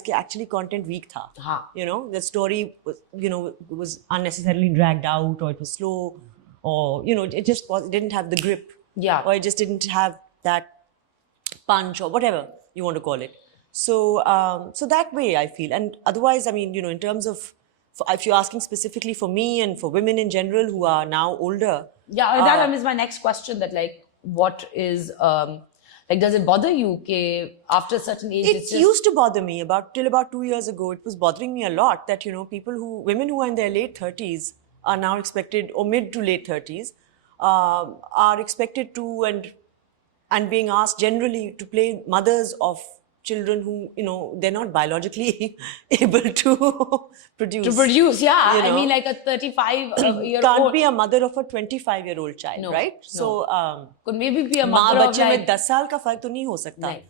कि actually content weak था. हाँ. You know, the story was unnecessarily dragged out, or it was slow, or it just didn't have the grip. Yeah. Or it just didn't have that punch, or whatever you want to call it. So so that way I feel. And otherwise, I mean, in terms of, if you're asking specifically for me and for women in general who are now older. Yeah, that is my next question, that like, what is like, does it bother you after a certain age it used to bother me till about 2 years ago. It was bothering me a lot that women who are in their late 30s are now expected, or mid to late 30s, are expected to, and being asked generally to play mothers of children who they're not biologically able to produce. Yeah. I mean, like a 35-year-old can't be a mother of a 25-year-old child. No, right? no. So could maybe be a माँ mother of बच्चे में like 10 साल का फर्क तो नहीं हो सकता. नहीं.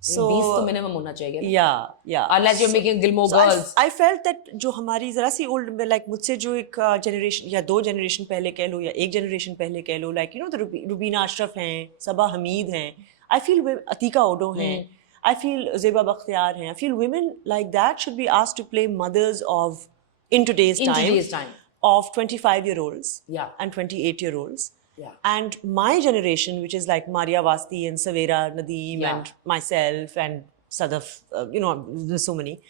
So 20 तो minimum होना चाहिए ना. yeah. Unless you're making Gilmore So Girls. I felt that जो हमारी जरा सी old, like मुझसे जो एक generation या 2 generation पहले कह लो, या 1 generation पहले कह लो, like the रुबीना अशरफ हैं, सबा हमीद हैं, I feel अतीका ओडो हैं, I feel Zeba Bakhtiar हैं, I feel women like that should be asked to play mothers of, in today's time, of 25-year-olds. Yeah. And 28-year-olds. Yeah. And my generation, which is like Maria Vasti and Savera Nadeem, Yeah. and myself and Sadaf, there's so many,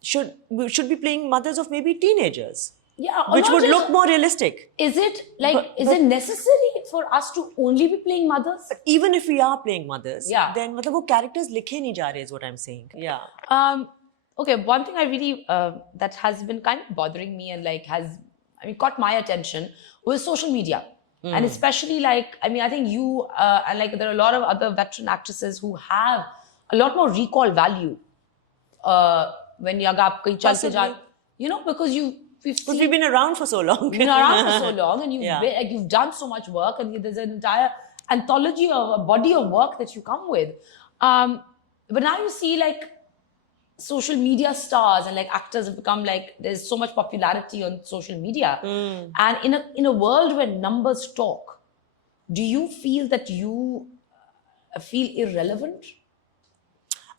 should be playing mothers of maybe teenagers. Yeah, which would look more realistic. Is it like, is it necessary for us to only be playing mothers? Even if we are playing mothers, Yeah. then वो characters लिखे नहीं जा रहे, is what I'm saying. Yeah. Okay, one thing I really that has been kind of bothering me and like has, I mean, caught my attention was social media. And especially like, I mean, I think you and like there are a lot of other veteran actresses who have a lot more recall value when you because we've been around for so long. You've been around for so long, and Yeah. you've done so much work, and there's an entire anthology of a body of work that you come with. But now you see like social media stars and like actors have become like, there's so much popularity on social media. And in a world where numbers talk, do you feel that you feel irrelevant?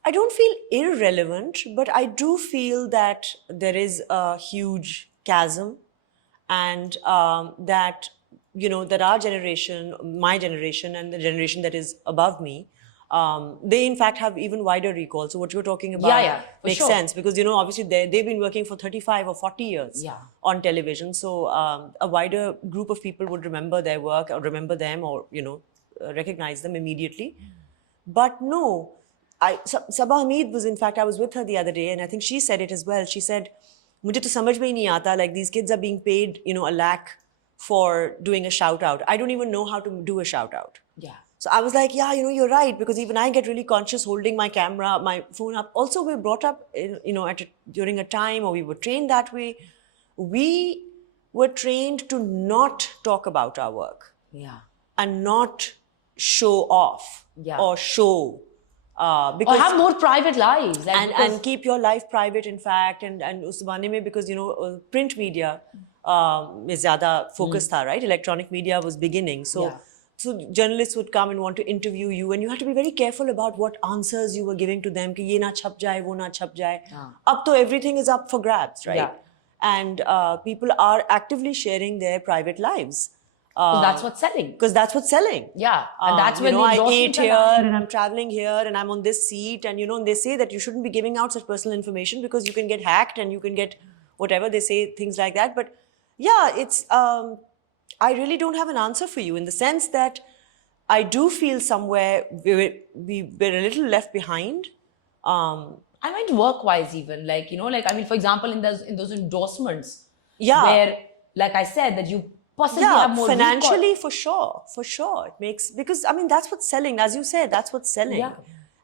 I don't feel irrelevant, but I do feel that there is a huge chasm, and that that our generation, my generation, and the generation that is above me, they in fact have even wider recall. So what you're talking about makes sense, because obviously they've been working for 35 or 40 years on television. So a wider group of people would remember their work, or remember them, or recognize them immediately. But no, Sabah Hamid was, in fact, I was with her the other day, and I think she said it as well. She said, "Mujhe to samajh mein hi nahi aata, like these kids are being paid, $1 lakh for doing a shout out. I don't even know how to do a shout out." Yeah. So I was like, yeah, you're right, because even I get really conscious holding my camera, my phone up. Also, we're brought up, during a time, or we were trained that way. We were trained to not talk about our work. Yeah. And not show off. Yeah. Or show. Because or have more private lives. Like, and keep your life private, in fact. And us zamane mein, because, print media is zyada focus tha, right? Electronic media was beginning. So journalists would come and want to interview you, and you had to be very careful about what answers you were giving to them. Ki ye na chhap jaye, wo na chhap jaye. Ab to everything is up for grabs, right? Yeah. And people are actively sharing their private lives. That's what's selling. Because that's what's selling. Yeah. And that's when I ate here, and I'm traveling here, and I'm on this seat, and and they say that you shouldn't be giving out such personal information because you can get hacked and you can get whatever. They say things like that. But yeah, it's I really don't have an answer for you, in the sense that I do feel somewhere we're a little left behind. I meant work-wise even, like, like, I mean, for example, in those endorsements, Yeah. where, like I said, that you possibly have more financially, for sure. It makes, because, I mean, that's what's selling. As you said, that's what's selling. Yeah.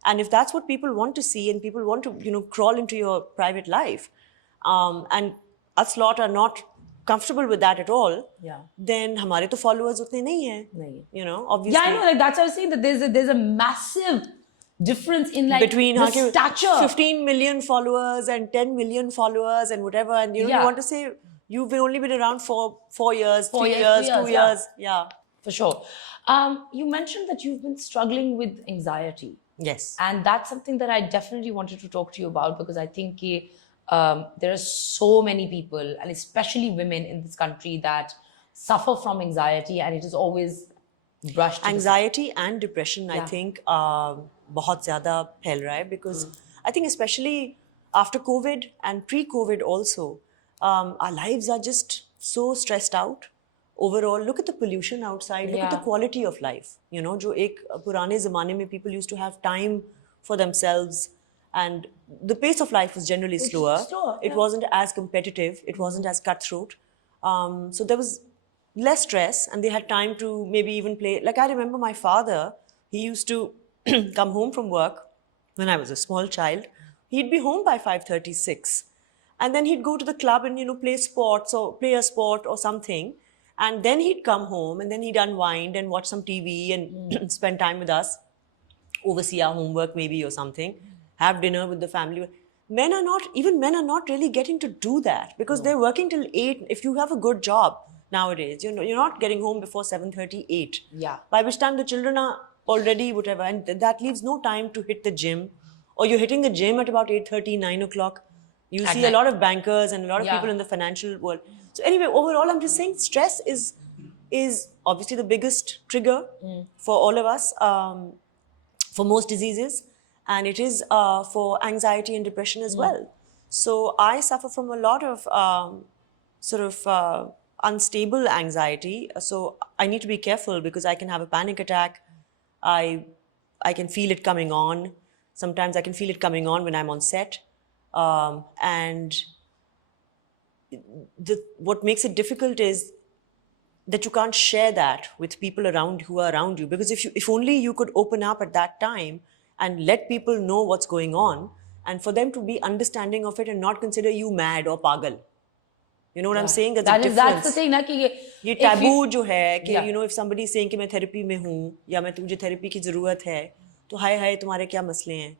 And if that's what people want to see, and people want to, crawl into your private life, and us lot are not comfortable with that at all, then हमारे तो followers उतने नहीं हैं, obviously. Yeah, I know, like, that's what I was saying, that there's a massive difference in like between the stature. 15 million followers and 10 million followers and whatever, and you want to say you've only been around for 4 years, 3 years, 2 years. Yeah. For sure. You mentioned that you've been struggling with anxiety. Yes. And that's something that I definitely wanted to talk to you about, because I think there are so many people, and especially women in this country, that suffer from anxiety, and it is always brushed to the Anxiety and depression, I Yeah. think, बहुत ज़्यादा फैल रहा है, because I think especially after COVID and pre-COVID also, our lives are just so stressed out. Overall, look at the pollution outside. Look at the Yeah. quality of life. You know, जो एक पुराने ज़माने में people used to have time for themselves, and the pace of life was generally was slower. slower, It yeah. wasn't as competitive. It wasn't as cutthroat. So there was less stress, and they had time to maybe even play. Like, I remember my father, he used to come home from work when I was a small child. He'd be home by 5:36, and then he'd go to the club and, you know, play sports or play a sport or something, and then he'd come home and then he'd unwind and watch some TV and spend time with us, oversee our homework maybe or something, have dinner with the family. Men are not really getting to do that, because they're working till 8. If you have a good job nowadays, you know, you're not getting home before 7:30, 8. Yeah. By which time the children are already whatever, and that leaves no time to hit the gym, or you're hitting the gym at about 8:30, 9 o'clock. You At see a night. lot of bankers and a lot of Yeah. people in the financial world. So anyway, overall, I'm just saying stress is obviously the biggest trigger for all of us, for most diseases, and it is for anxiety and depression as well. So I suffer from a lot of sort of unstable anxiety. So I need to be careful, because I can have a panic attack. I can feel it coming on. Sometimes I can feel it coming on when I'm on set. And what makes it difficult is that you can't share that with people around who are around you, because if only you could open up at that time and let people know what's going on, and for them to be understanding of it and not consider you mad or pagal. You know what I'm saying? That's a difference. That's the thing, na, कि ये if taboo you- जो है कि Yeah. you know, if somebody is saying कि मैं therapy में हूँ या मुझे therapy की ज़रूरत है, तो हाय हाय तुम्हारे क्या मसले हैं?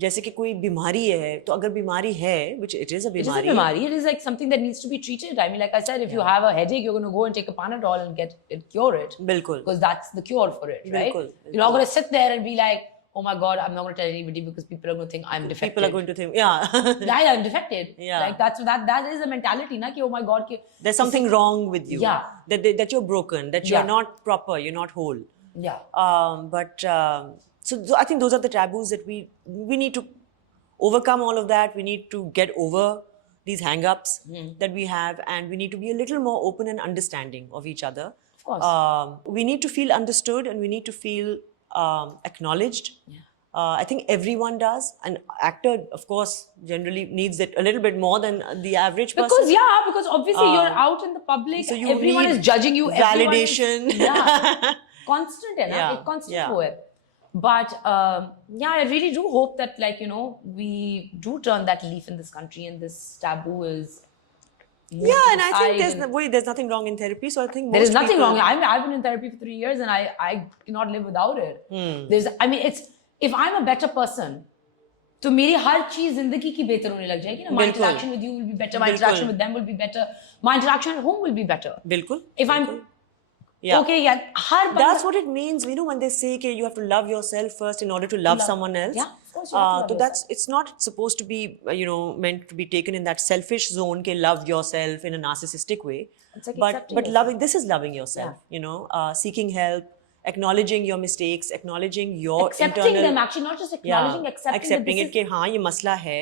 जैसे कि कोई बीमारी है, तो अगर बीमारी है, which it is a It is a बीमारी, bimari. It is like something that needs to be treated. I mean, like I said, if you have a headache, you're going to go and take a Panadol and get it, cure it. बिल्कुल. Because that's the cure for it, right? बिल्कुल, You're not going to sit there and be like, oh my God, I'm not going to tell anybody because people are going to think I'm defective. People are going to think, yeah, Yeah, I'm defected. Yeah. Like that is a mentality, na, ki, oh my God. Ki, there's something wrong with you. Yeah. That you're broken, that you're Yeah. not proper, you're not whole. Yeah. So I think those are the taboos that we need to overcome all of that. We need to get over these hang-ups that we have, and we need to be a little more open and understanding of each other. Of course. We need to feel understood, and we need to feel acknowledged. I think everyone does. An actor, of course, generally needs it a little bit more than the average person. Because obviously you're out in the public, so you everyone need is judging you, everyone is- validation. yeah, constant है ना, Yeah, एक constant yeah. वो है. But yeah, I really do hope that, like, you know, we do turn that leaf in this country, and this taboo is moved Yeah, to and the I think side, there's and there's nothing wrong in therapy. So I think there is most nothing people- wrong. I've been in therapy for 3 years, and I cannot live without it. I mean, it's if I'm a better person, तो मेरी हर चीज जिंदगी की बेहतर होने लग जाएगी ना. My बिल्कुल. interaction with you will be better. My बिल्कुल. interaction with them will be better. My interaction at home will be better. बिल्कुल. If I'm Yeah. okay, yeah, हर बंदा- That's what it means, you know, when they say that you have to love yourself first in order to love someone else. Yeah, of course you have to love so that's it's not supposed to be, you know, meant to be taken in that selfish zone. Ke love yourself in a narcissistic way. It's like but accepting yourself. loving, this is loving yourself. You know, seeking help, acknowledging your mistakes, acknowledging your accepting internal. them, actually not just acknowledging, accepting that accepting this it कि हाँ ये मसला है.